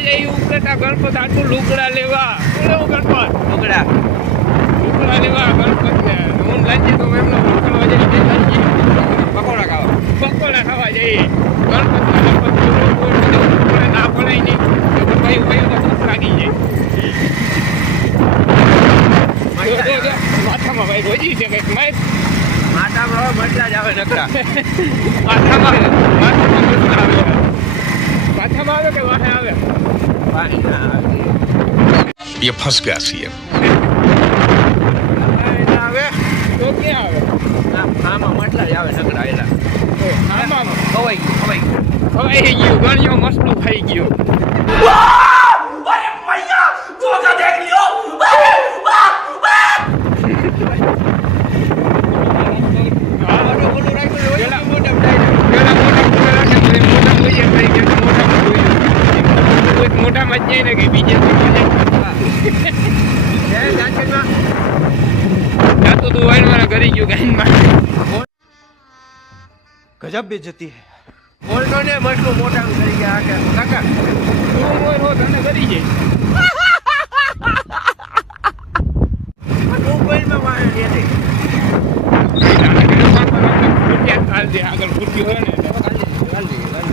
જઈએ ઉપરેટા ગણપત આટલું લુગડા લેવા. ગણપત? ઢોકળા લુગડા લેવા ગણપત હું લાગીએ તો એમનો પકડવા પકોડા ખાવા. પકોડા ખાવા જઈએ. ગણપત ગણપત ના પડાય નહીં ભાઈ ભાઈ ભૂખ લાગી જાય. માથામાં ભાઈ રોજી છે કંઈક માય માથામાં મરચા જ આવે નકરા. માથામાં માથામાં ગામમાં આવે કે વાહે આવે? વાહે ના આવે. એ ફસ ગયા છીએ આવે? તો ક્યાં આવે? આમાં માટલા જ આવે નકડા આવેલા આમાં? ખવાઈ ગયું ખવાઈ ગયું. ગણ્યો મસલું ખાઈ ગયું. મોઢામાં જ જઈને કે બીજે જાતું તું વાઈન હે બોલનો ને મટલું મોઢામાં કરી ગયા કાકા તું હોય હો તને કરી જાય આગળ ખુરશી હોય ને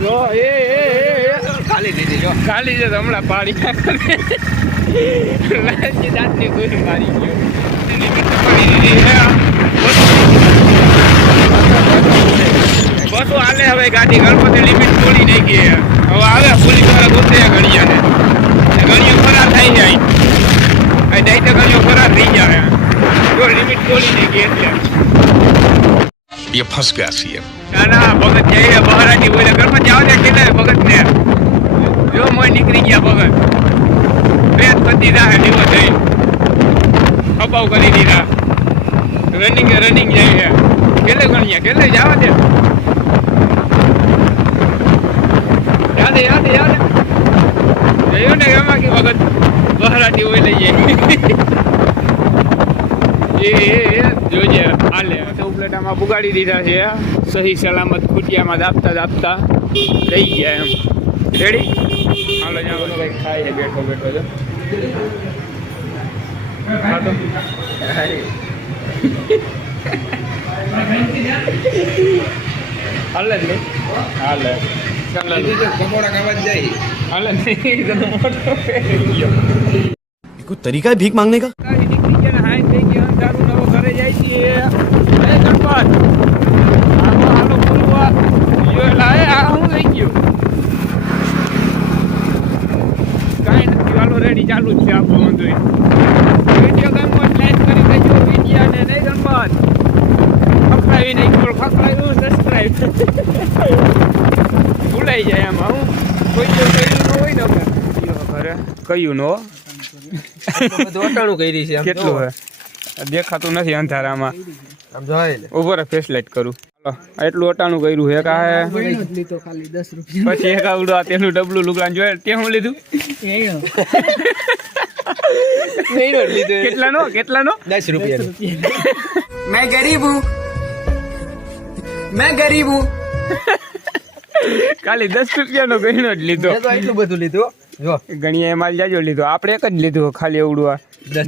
જો એ ખાલી દીધી જો ખાલી છે તો હમણાં પાડી લાલજી દાંતની ગોળી મારી ગયો લિમિટ પાડી દીધી છે આ. બસો હાલે હવે ગાડી ગણપતિ લિમિટ તોડી નાખી છે. હવે આવે પોલીસ વાળા ગોતે ઘડિયાને ઘડિયો ફરાર થઈ જાય આ જાય તો ઘડિયો ફરાર થઈ જાય જો લિમિટ તોડી નાખી એટલે ये फंस गया सीएम ના ના ભગત જઈએ મહારાજી બોલે ગણપતિ આવે ને કેટલા ભગત ને જો ભગત પેટ કરી દીધા હે લીવો થઈ. અપાવ કરી દીધા. રનિંગ રનિંગ જાય છે. કેટલે ગણ્યા? કેટલે? જવા દે. યાદ યાદ યાદ જોયું ને એમાં કે ભગત મહારાજી હોય લઈ જાય. એ એ જોજે, હાલે. ઉપલેટામાં દીધા છે. સહી સલામત ખુટિયામાં દાબતા દાબતા લઈ ગયા એમ. રેડી હાલો, જાઓ. કઈ ખાય બેઠો બેઠો ખાધો? હાલે જ નહીં હાલે ચાલે પકોડા ખાવા જ જાય હાલે નથી ચાલુ જ છે આપણું વાંધો વીડિયો ગમો લાઈક કરી દેજો વીડિયો ને નહીં ગમો ખખડાવી નહીં ગયો ખખડાવ્યું સબસ્ક્રાઈબ ભૂલાઈ જાય એમાં હું કોઈ જો કયું ન હોય ને અમે કયું નો બધું અટાણું કરી છે કેટલું દેખાતું નથી અંધારામાં. ફેસ લાઈટ કરું. એટલું અટાણું કર્યું હે કા પછી એક આવડો આ તેનું ડબલું લુગડાન જોયે તે હું લીધું? કેટલાનો? કેટલાનો? 10 રૂપિયા. મેં ગરીબ હું. મેં ગરીબ હું. ખાલી 10 રૂપિયાનો ગણો જ લીધો. તો એટલું બધું લીધું. જો. ગણીએ માલ જાજો લીધો. આપણે એક જ લીધું ખાલી ઉડવા.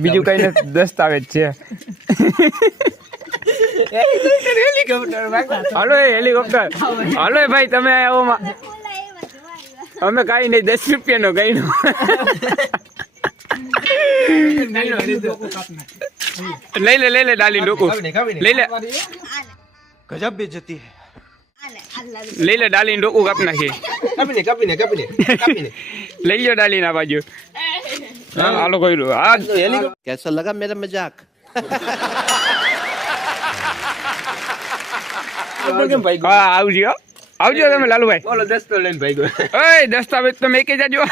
બીજું કઈ દસ્તાવેજ છે. दस रुपया नो गई ले डाली लोग ले ले गजब डाली इन कैसा लगा मेरा मज़ाक? આવજો આવજો તમે લાલુભાઈ. બોલો દસ્તો લઈને ભાઈ ગયો દસ્તાવેજ તો મેં કે જાજો.